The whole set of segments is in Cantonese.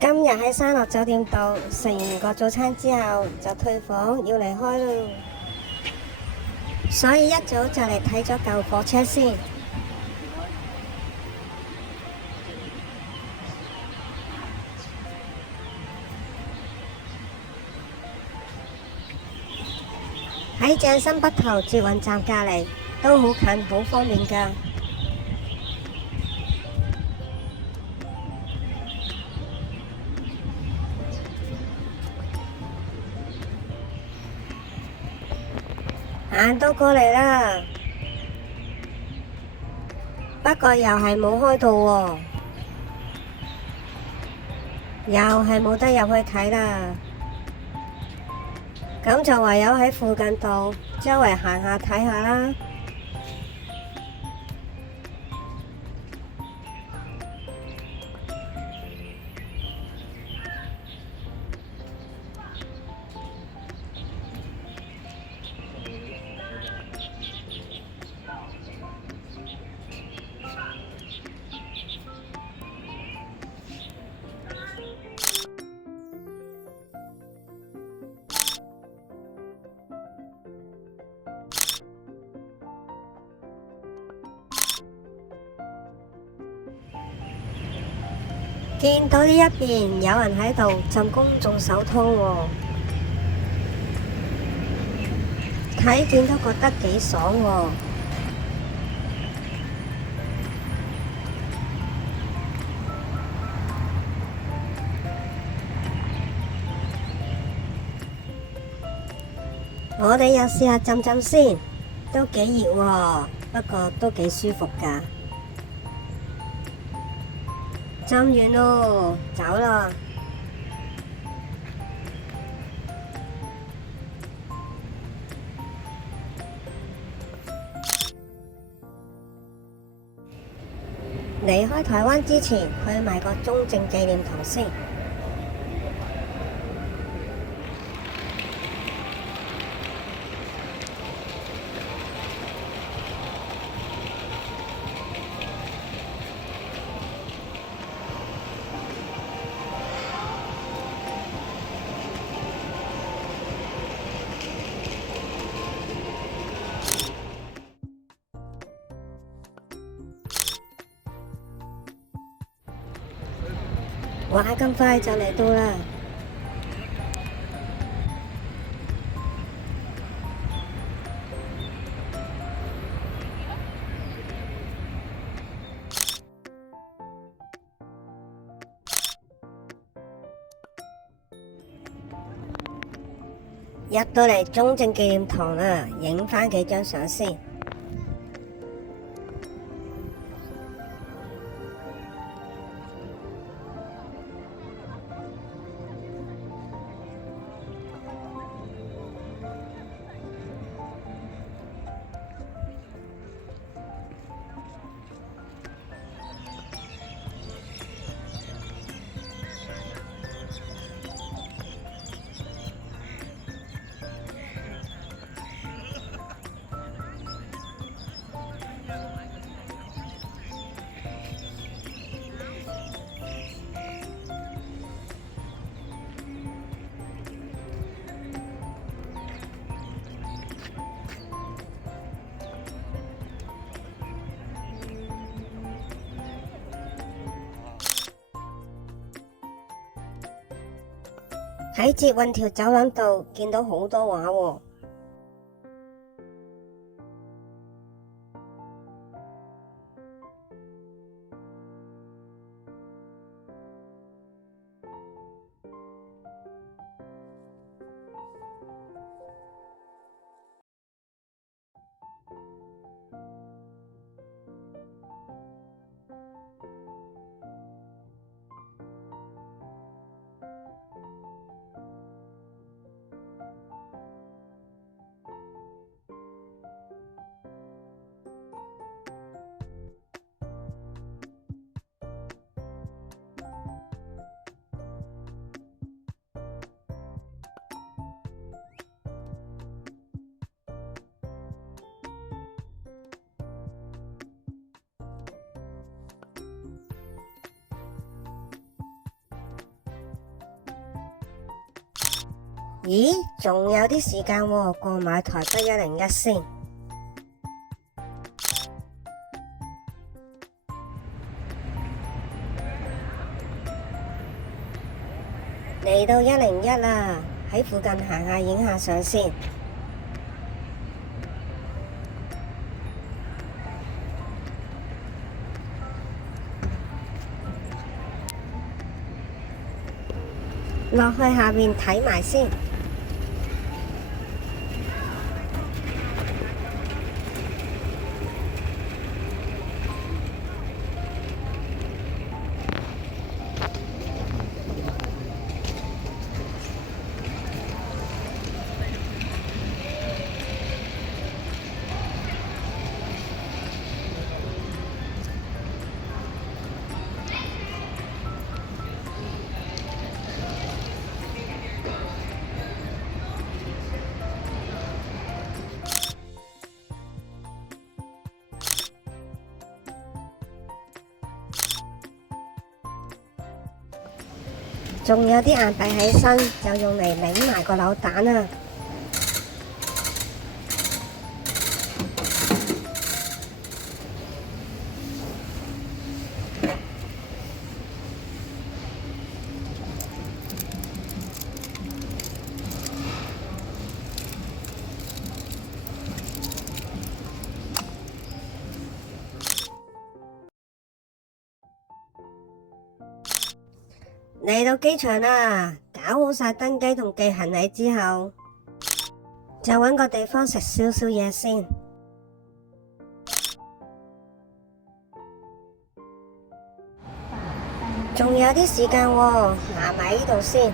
今日喺山樂酒店度食完個早餐之後就退房要離開咯，所以一早就嚟睇咗舊火車先。喺正新北頭捷運站隔離，都好近好方便㗎。行到過嚟啦，不過又係冇開到喎，又係冇得入去睇啦。咁就唯有喺附近度周圍行下睇下啦。見到呢一邊有人喺度浸公眾手湯喎，睇見都覺得幾爽喎。我哋又試下浸浸先，都幾熱喎，不過都幾舒服㗎。浸完咯，走啦。離開台灣之前，去買個中正紀念堂先。哇！咁快就嚟到啦！入到嚟中正紀念堂啦，影返幾張相先。喺捷運條走廊度見到好多畫喎。咦，仲有啲時間喎，過買台北101先。嚟到101啦，喺附近行下影下相先。落去下面睇埋先。仲有啲硬幣喺身，就用嚟擰埋個扭蛋啊！嚟到機場啦，搞好晒登機同寄行李之後，就搵個地方食少少嘢先。仲有啲時間喎，行埋呢度先。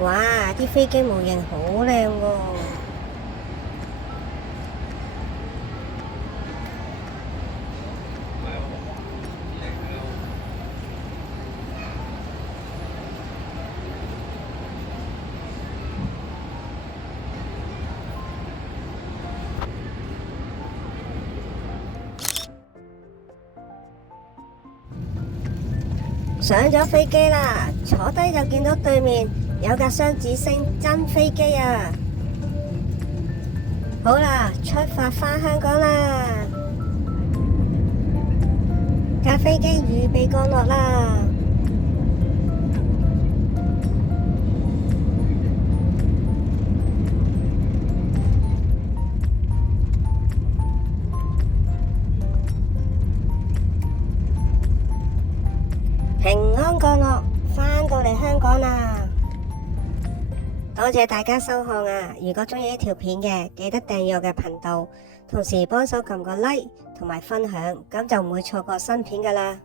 哇！啲飛機模型好靚喎。上咗飛機啦，坐低就見到對面有架雙子星真飛機啊！好啦，出發返香港啦！架飛機預備降落啦！平安降落，返到嚟香港啦！多謝大家收看啊！如果鍾意呢條片嘅，記得訂閱我嘅頻道，同時幫手撳個 like 同埋分享，咁就唔會錯過新片㗎喇。